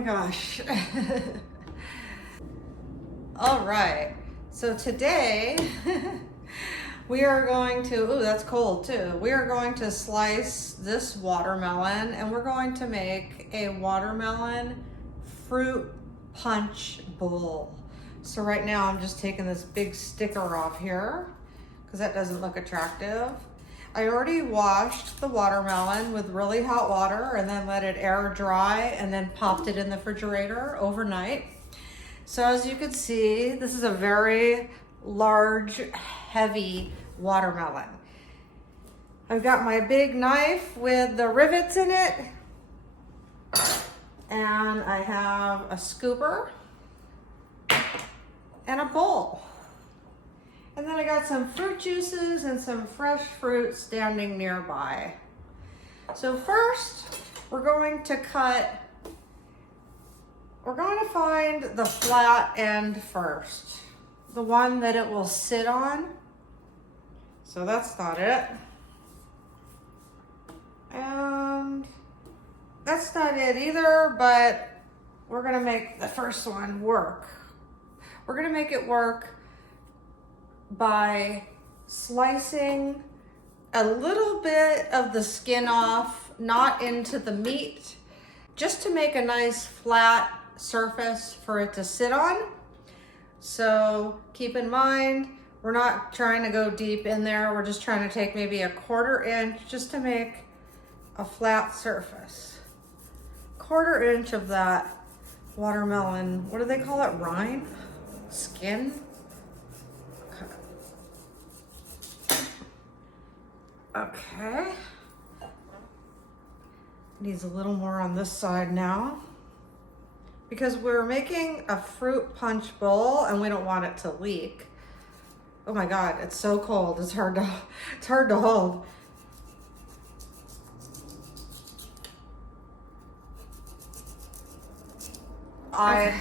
my gosh. All right, so today we are going to, ooh, that's cold too. We are going to slice this watermelon and we're going to make a watermelon fruit punch bowl. So right now I'm just taking this big sticker off here because that doesn't look attractive. I already washed the watermelon with really hot water and then let it air dry and then popped it in the refrigerator overnight. So as you can see, this is a very large, heavy watermelon. I've got my big knife with the rivets in it, and I have a scooper and a bowl. And then I got some fruit juices and some fresh fruit standing nearby. So first, we're going to find the flat end first, the one that it will sit on. So that's not it. And that's not it either, but we're gonna make the first one work. We're gonna make it work by slicing a little bit of the skin off, not into the meat, just to make a nice flat surface for it to sit on. So keep in mind, we're not trying to go deep in there. We're just trying to take maybe 1/4 inch just to make a flat surface. 1/4 inch of that watermelon, what do they call it? Rind? Skin? Okay. Needs a little more on this side now because we're making a fruit punch bowl and we don't want it to leak. Oh my God, it's so cold. It's hard to hold.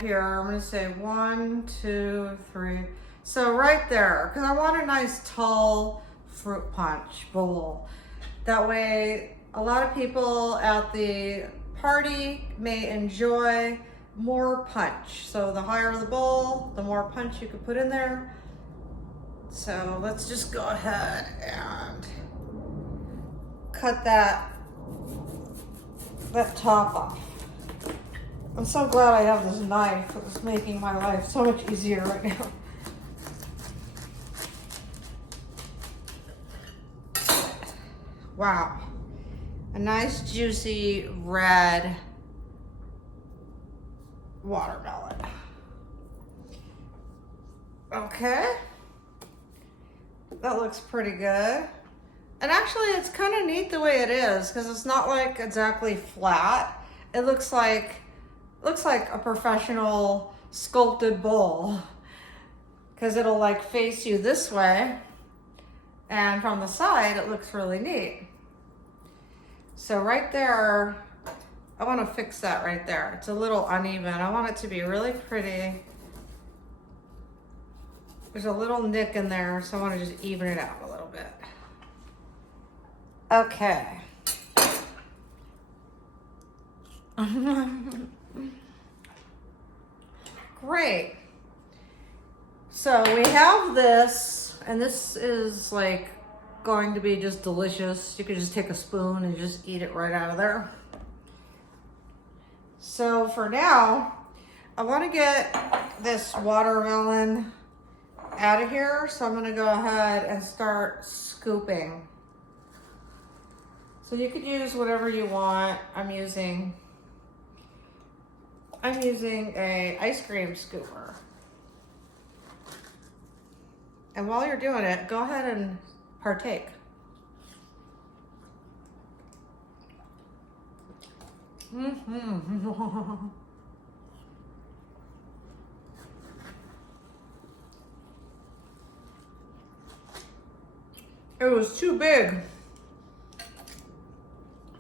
Here, I'm gonna say 1, 2, 3. So right there, because I want a nice tall fruit punch bowl. That way, a lot of people at the party may enjoy more punch. So the higher the bowl, the more punch you can put in there. So let's just go ahead and cut that top off. I'm so glad I have this knife. It's making my life so much easier right now. Wow, a nice juicy red watermelon. Okay, that looks pretty good. And actually it's kind of neat the way it is because it's not like exactly flat. It looks like a professional sculpted bowl because it'll like face you this way. And from the side, it looks really neat. So right there, I want to fix that right there. It's a little uneven. I want it to be really pretty. There's a little nick in there, so I want to just even it out a little bit. Okay. Great. So we have this, and this is like going to be just delicious. You could just take a spoon and just eat it right out of there. So for now, I want to get this watermelon out of here. So I'm going to go ahead and start scooping. So you could use whatever you want. I'm using a ice cream scooper. And while you're doing it, go ahead and partake. It was too big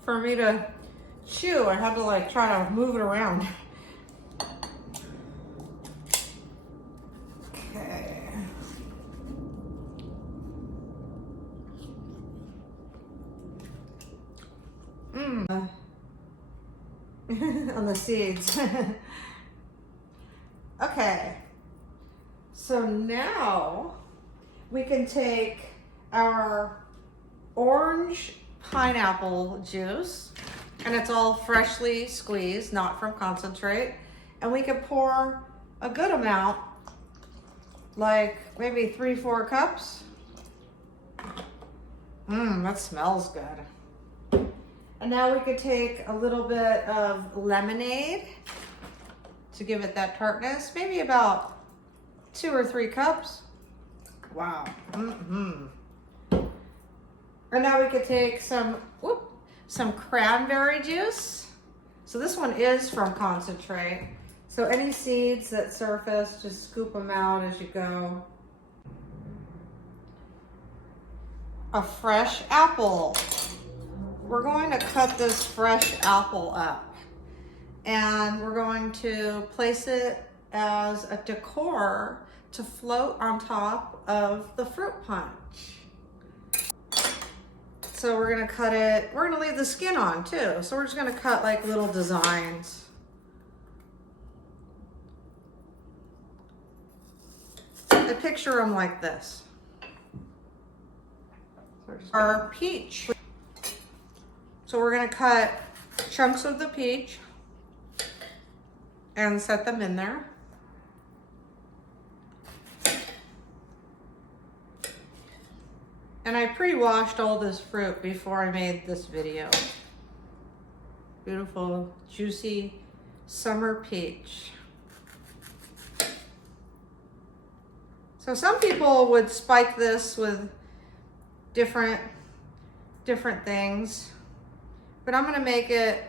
for me to chew. I had to like try to move it around. Okay. on the seeds. Okay, so now we can take our orange pineapple juice, and it's all freshly squeezed, not from concentrate, and we could pour a good amount, like maybe 3-4 cups. That smells good. And now we could take a little bit of lemonade to give it that tartness, maybe about 2 or 3 cups. Wow. And now we could take some cranberry juice. So this one is from concentrate. So any seeds that surface, just scoop them out as you go. A fresh apple. We're going to cut this fresh apple up, and we're going to place it as a decor to float on top of the fruit punch. So we're gonna cut it, we're gonna leave the skin on too. So we're just gonna cut like little designs. I picture them like this. Our peach. So we're gonna cut chunks of the peach and set them in there. And I pre-washed all this fruit before I made this video. Beautiful, juicy summer peach. So some people would spike this with different things, but I'm gonna make it,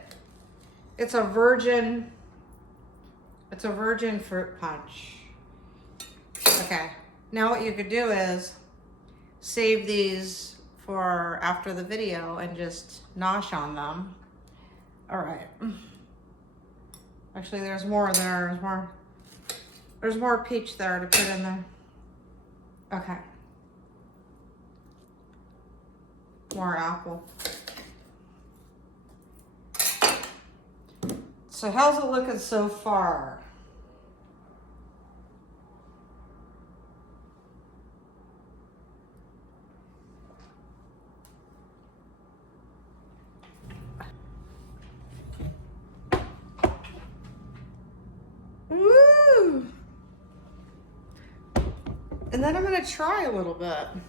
it's a virgin fruit punch. Okay, now what you could do is save these for after the video and just nosh on them. All right. Actually, there's more there. There's more peach there to put in there. Okay. More apple. So how's it looking so far? Woo! And then I'm gonna try a little bit. Of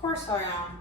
course I am.